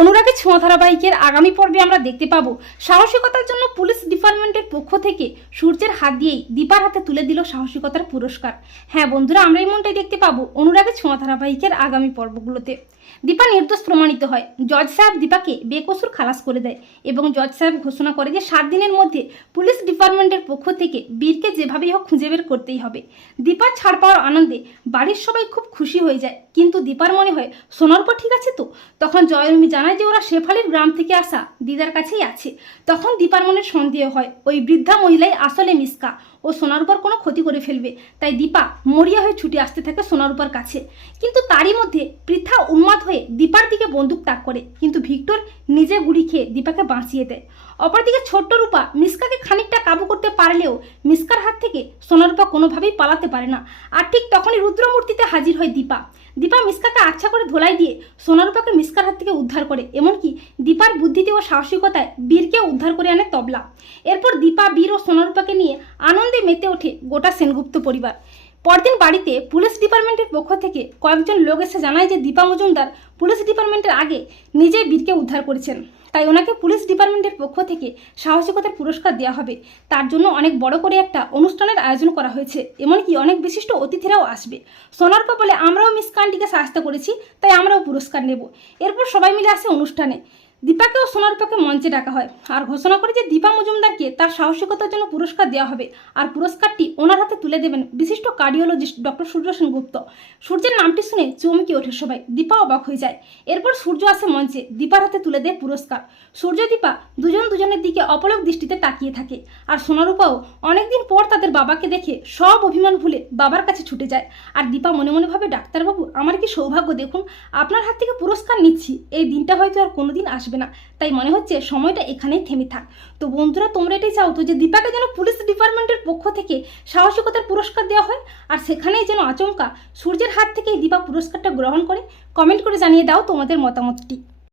অনুরাগের ছোঁয়া ধারাবাহিকের আগামী পর্বে আমরা দেখতে পাবো সাহসিকতার জন্য পুলিশ ডিপার্টমেন্টের পক্ষ থেকে সূর্যের হাত দিয়েই দীপার হাতে তুলে দিল সাহসিকতার পুরস্কার। হ্যাঁ বন্ধুরা, আমরা এমনটাই দেখতে পাবো অনুরাগের ছোঁয়া ধারাবাহিকের আগামী পর্বগুলোতে। দীপা নির্দোষ প্রমাণিত হয়। জজ সাহেব দীপাকে বেকসুর খালাস করে দেয় এবং জজ সাহেব ঘোষণা করে যে সাত দিনের মধ্যে পুলিশ ডিপার্টমেন্টের পক্ষ থেকে বীরকে যেভাবেই হোক খুঁজে বের করতেই হবে। দীপার ছাড় পাওয়ার আনন্দে বাড়ির সবাই খুব খুশি হয়ে যায়। কিন্তু দীপার মনে হয়, সোনার পর ঠিক আছে তো? তখন জয়রমি জানায় যে ওরা শেফালির গ্রাম থেকে আসা দিদার কাছেই আছে। তখন দীপার মনে সন্দেহ হয়, ওই বৃদ্ধা মহিলাই আসলে মিসকা, ও সোনারূপার কোনো ক্ষতি করে ফেলবে। তাই দীপা মরিয়া হয়ে ছুটে আসতে থাকে সোনারূপার কাছে। কিন্তু তারই মধ্যে পৃথা উন্মাদ হয়ে দীপার দিকে বন্দুক তাক করে। কিন্তু ভিক্টর নিজে গুলি খেয়ে দীপাকে বাঁচিয়ে দেয়। অপরদিকে ছোট্ট রূপা মিসকাকে খানিকটা কাবু করতে পারলেও মিসকার হাত থেকে সোনারূপা কোনোভাবেই পালাতে পারে না। আর ঠিক তখনই রুদ্রমূর্তিতে হাজির হয় দীপা। দীপা মিসকাকে আচ্ছা করে ধোলাই দিয়ে সোনারূপাকে মিসকার হাত থেকে উদ্ধার করে, এমনকি দীপার বুদ্ধিতে ও সাহসিকতায় বীরকে উদ্ধার করে আনে তবলা। এরপর দীপা, বীর ও সোনারূপাকে নিয়ে আনন্দে মেতে ওঠে গোটা সেনগুপ্ত পরিবার। পরদিন বাড়িতে পুলিশ ডিপার্টমেন্টের পক্ষ থেকে কয়েকজন লোক এসে জানায় যে দীপা মজুমদার পুলিশ ডিপার্টমেন্টের আগে নিজেই বীরকে উদ্ধার করেছেন। তাই ওনাকে পুলিশ ডিপার্টমেন্টের পক্ষ থেকে সাহসিকতার পুরস্কার দেওয়া হবে। তার জন্য অনেক বড় করে একটা অনুষ্ঠানের আয়োজন করা হয়েছে। এমনকি অনেক বিশিষ্ট অতিথিরাও আসবে। সোনারপা বলে আমরাও মিস কান্টিকে সাহায্য করেছি, তাই আমরাও পুরস্কার নেব। এরপর সবাই মিলে আসে অনুষ্ঠানে। দীপাকে ও সোনারূপাকে মঞ্চে ডাকা হয়। আর ঘোষণা করে যে দীপা মজুমদারকে তার সাহসিকতার জন্য পুরস্কার দেওয়া হবে। আর পুরস্কারটি ওনার হাতে তুলে দেবেন বিশিষ্ট কার্ডিওলজিস্ট ডক্টর সূর্য সেনগুপ্ত সূর্যের নামটি শুনে চমকে ওঠে সবাই। দীপা অবাক হয়ে যায়। এরপর সূর্য আসে মঞ্চে। দীপার হাতে তুলে দেয় পুরস্কার। সূর্য, দীপা দুজন দুজনের দিকে অপলক দৃষ্টিতে তাকিয়ে থাকে। আর সোনারূপাও অনেকদিন পর তাদের বাবাকে দেখে সব অভিমান ভুলে বাবার কাছে ছুটে যায়। আর দীপা মনে মনে ভাবে, ডাক্তারবাবু, আমার কি সৌভাগ্য দেখুন? আপনার হাত থেকে পুরস্কার নিচ্ছি। এই দিনটা হয়তো আর কোনোদিন আসবে না। তাই মনে হচ্ছে সময়টা এখানেই থেমে থাক। তো বন্ধুরা, তোমরা এটাই চাও তো যে দীপাকে যেন পুলিশ ডিপার্টমেন্টের পক্ষ থেকে সাহসিকতার পুরস্কার দেওয়া হয় আর সেখানেই যেন আচমকা সূর্যের হাত থেকেই দীপা পুরস্কারটা গ্রহণ করে। কমেন্ট করে জানিয়ে দাও তোমাদের মতামতটি।